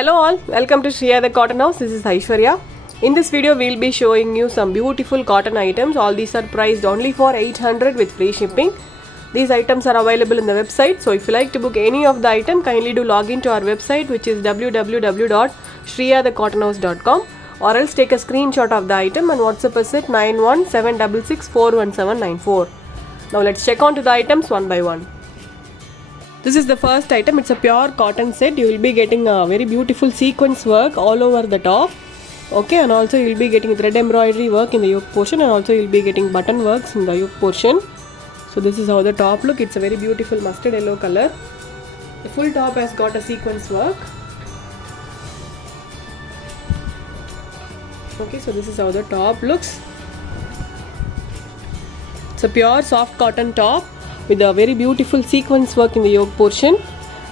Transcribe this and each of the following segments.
Hello all, welcome to Shriya the Cotton House. This is Aishwarya. In this video we will be showing you some beautiful cotton items. All these are priced only for 800 with free shipping. These items are available in the website. So if you like to book any of the item, kindly do log in to our website, which is www.shriyadthecottonhouse.com, or else take a screenshot of the item and WhatsApp us at 9176641794. Now let's check on to the items one by one. This is the first item. It's a pure cotton set. You will be getting a very beautiful sequence work all over the top. Okay, and also you will be getting thread embroidery work in the yoke portion, and also you will be getting button works in the yoke portion. So this is how the top look. It's a very beautiful mustard yellow color. The full top has got a sequence work. Okay, so this is how the top looks. It's a pure soft cotton top with a very beautiful sequence work in the yoke portion,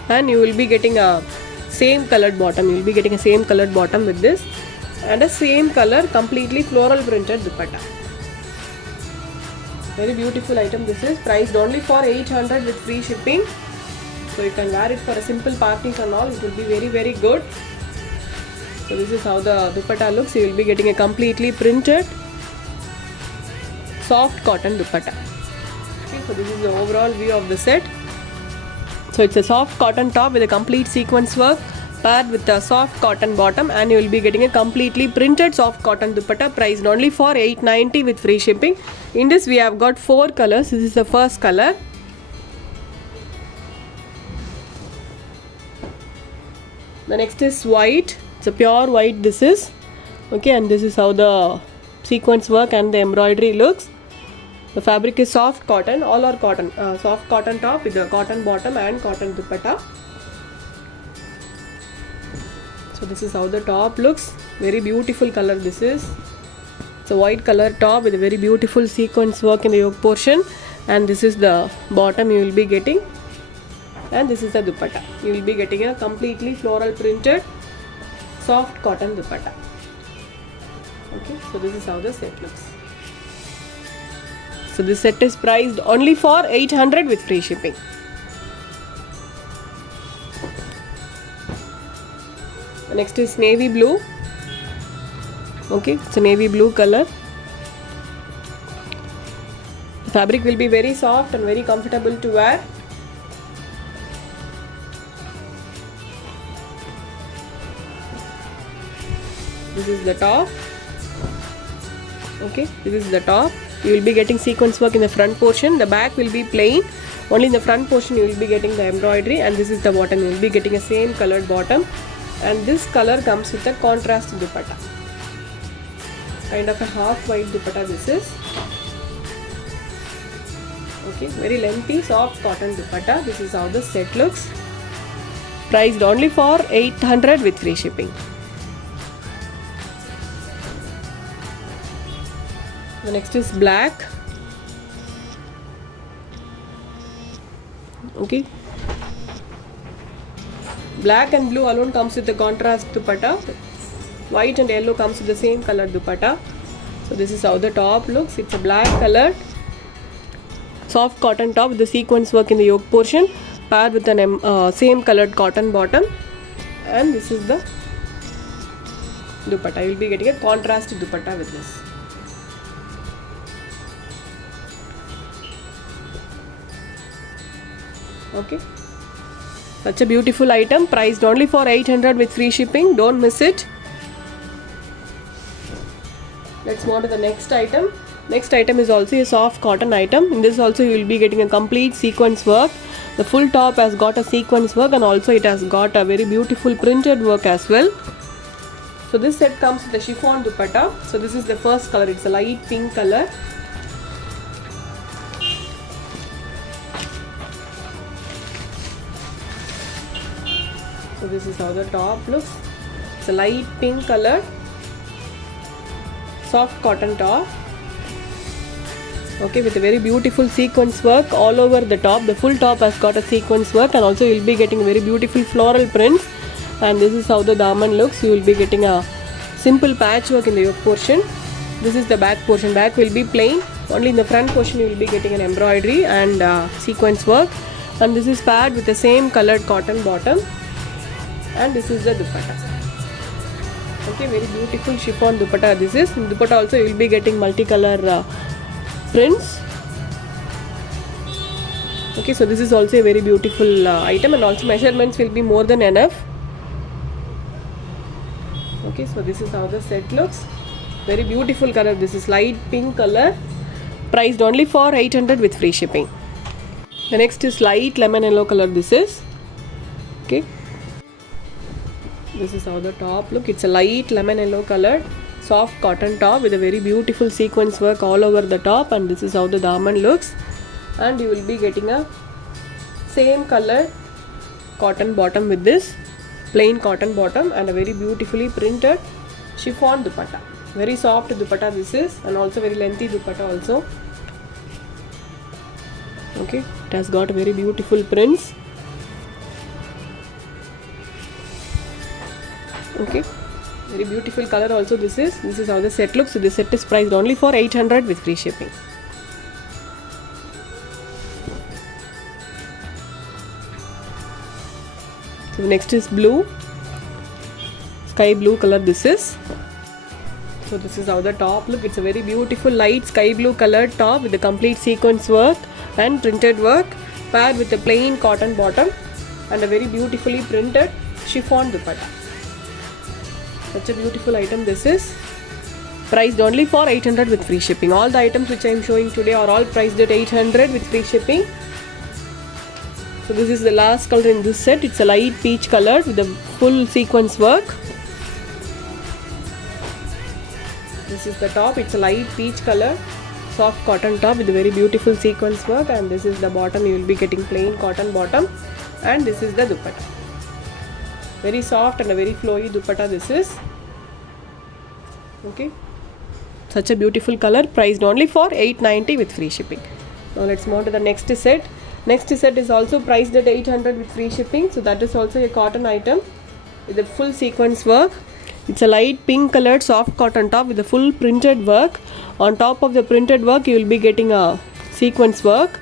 and you will be getting a same colored bottom. You will be getting a same colored bottom with this, and a same color completely floral printed dupatta. Very beautiful item. This is priced only for 800 with free shipping. So you can wear it for a simple parties and all. It will be very good. So this is how the dupatta looks. You will be getting a completely printed soft cotton dupatta. Okay, so this is the overall view of the set. So it's a soft cotton top with a complete sequence work paired with a soft cotton bottom, and you will be getting a completely printed soft cotton dupatta priced only for 890 with free shipping. In this we have got 4 colors. This is the first color. The next is white. It's a pure white this is. Okay, and this is how the sequence work and the embroidery looks. The fabric is soft cotton, all are cotton, soft cotton top with a cotton bottom and cotton dupatta. So this is how the top looks. Very beautiful color this is. It's a white color top with a very beautiful sequence work in the yoke portion, and this is the bottom you will be getting, and this is the dupatta. You will be getting a completely floral printed soft cotton dupatta. Okay, so this is how the set looks. So this set is priced only for 800 with free shipping. The next is navy blue. Okay, it's a navy blue color. The fabric will be very soft and very comfortable to wear. This is the top. Okay, this is the top. You will be getting sequence work in the front portion. The back will be plain. Only in the front portion you will be getting the embroidery, and this is the bottom. You will be getting a same colored bottom, and this color comes with a contrast dupatta. Kind of a half white dupatta this is. Okay, very lengthy soft cotton dupatta. This is how the set looks. Priced only for 800 with free shipping. The next is black. Okay, black and blue alone comes with the contrast dupatta. White and yellow comes with the same color dupatta. So this is how the top looks. It's a black color soft cotton top with the sequence work in the yoke portion paired with an same colored cotton bottom, and this is the dupatta. You will be getting a contrast dupatta with this. Okay, such a beautiful item priced only for 800 with free shipping. Don't miss it. Let's move on to the next item. Next item is also a soft cotton item. In this also you will be getting a complete sequence work. The full top has got a sequence work, and also it has got a very beautiful printed work as well. So this set comes with a chiffon dupatta. So this is the first color. It's a light pink color. So this is how the top looks. It's a light pink color soft cotton top. Okay, with a very beautiful sequence work all over the top. The full top has got a sequence work, and also you will be getting very beautiful floral prints. And this is how the daman looks. You will be getting a simple patchwork in the yoke portion. This is the back portion. Back will be plain. Only in the front portion you will be getting an embroidery and sequence work. And this is paired with the same colored cotton bottom. and this is the dupatta. Okay, very beautiful chiffon dupatta this is. In dupatta also you will be getting multicolor prints. Okay, so this is also a very beautiful item, and also measurements will be more than enough. Okay, so this is how the set looks. Very beautiful color. This is light pink color, priced only for 800 with free shipping. The next is light lemon yellow color. This is okay. This is how the top look. It's a light lemon yellow colored soft cotton top with a very beautiful sequence work all over the top, and this is how the daman looks. And you will be getting a same color cotton bottom with this plain cotton bottom and a very beautifully printed chiffon dupatta. Very soft dupatta this is, and also very lengthy dupatta also. Okay, it has got very beautiful prints. Okay, very beautiful color also this is how the set looks. So this set is priced only for 800 with free shipping. So next is blue, sky blue color this is. So this is how the top look. It's a very beautiful light sky blue colored top with the complete sequence work and printed work, paired with a plain cotton bottom and a very beautifully printed chiffon dupatta. Such a beautiful item this is, priced only for 800 with free shipping. All the items which I am showing today are all priced at 800 with free shipping. So this is the last color in this set. It's a light peach color with the full sequence work. This is the top. It's a light peach color soft cotton top with a very beautiful sequence work, and this is the bottom. You will be getting plain cotton bottom, and this is the dupatta. Very soft and a very flowy dupatta this is. Okay, such a beautiful color, priced only for 890 with free shipping. Now let's move on to the next set. Next set is also priced at 800 with free shipping. So that is also a cotton item with a full sequence work. It's a light pink colored soft cotton top with a full printed work. On top of the printed work you will be getting a sequence work.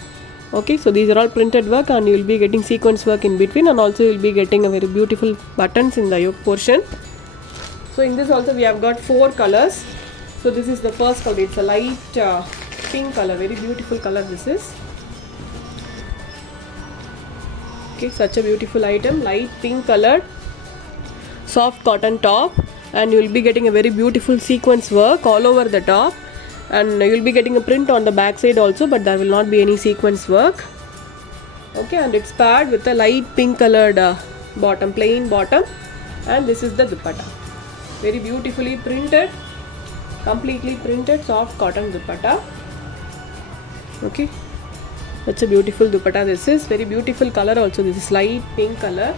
Okay, so these are all printed work, and you will be getting sequence work in between, and also you will be getting a very beautiful buttons in the yoke portion. So in this also we have got 4 colors. So this is the first color. It's a light pink color, very beautiful color this is. Okay, such a beautiful item, light pink colored soft cotton top, and you will be getting a very beautiful sequence work all over the top, and you will be getting a print on the back side also, but there will not be any sequence work. Okay, and it's paired with a light pink colored bottom, plain bottom, and this is the dupatta. Very beautifully printed, completely printed soft cotton dupatta. Okay, such a beautiful dupatta this is. Very beautiful color also. This is light pink color.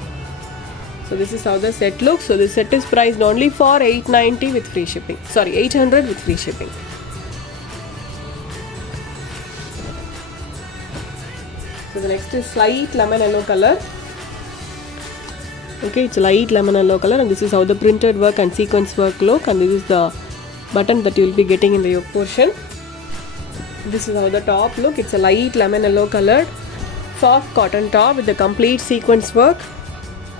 So this is how the set looks. So this set is priced only for 890 with free shipping. Sorry, 800 with free shipping. So the next is light lemon yellow color. Okay, it's light lemon yellow color, and this is how the printed work and sequence work look, and this is the button that you will be getting in the yoke portion. This is how the top look. It's a light lemon yellow colored soft cotton top with the complete sequence work,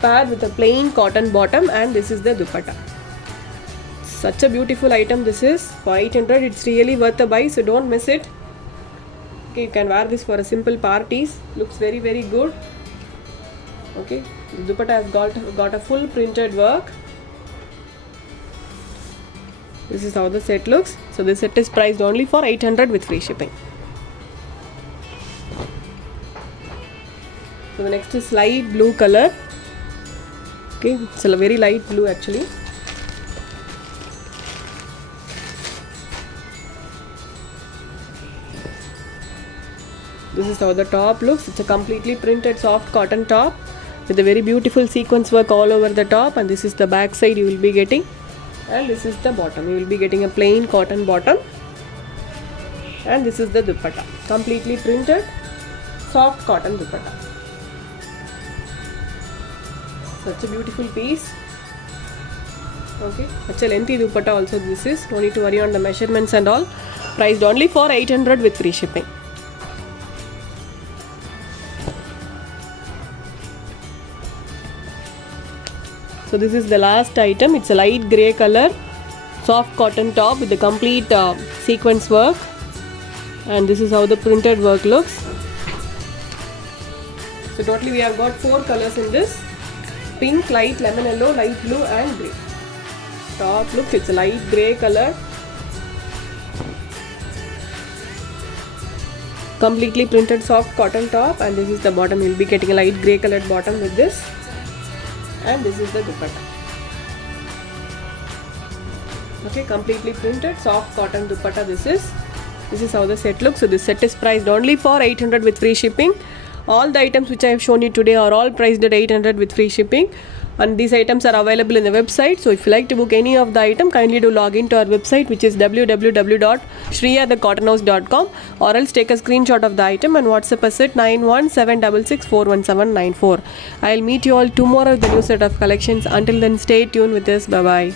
paired with a plain cotton bottom, and this is the dupatta. Such a beautiful item this is. For 800 it's really worth a buy, so don't miss it. Okay, you can wear this for a simple parties. Looks very good. Okay, the dupatta has got a full printed work. This is how the set looks. So this set is priced only for 800 with free shipping. So the next is light blue color. Okay, it's a very light blue actually. This is how the top looks. It's a completely printed soft cotton top with a very beautiful sequence work all over the top, and this is the back side you will be getting, and this is the bottom. You will be getting a plain cotton bottom, and this is the dupatta, completely printed soft cotton dupatta. Such a beautiful piece. Okay, such a lengthy dupatta also this is. No need to worry on the measurements and all. Priced only for 800 with free shipping. So this is the last item. It's a light grey color, soft cotton top with the complete sequence work, and this is how the printed work looks. So totally we have got 4 colors in this: pink, light lemon yellow, light blue and grey. Top looks, it's a light grey color, completely printed soft cotton top, and this is the bottom. You'll be getting a light grey colored bottom with this, and this is the dupatta. Okay, completely printed soft cotton dupatta. This is how the set looks. So this set is priced only for 800 with free shipping. All the items which I have shown you today are all priced at 800 with free shipping, and these items are available in the website. So if you like to book any of the item, kindly do log in to our website, which is www.shriyathecottonhouse.com, or else take a screenshot of the item and WhatsApp us at 9176641794. I'll meet you all tomorrow with the new set of collections. Until then, stay tuned with us. Bye bye.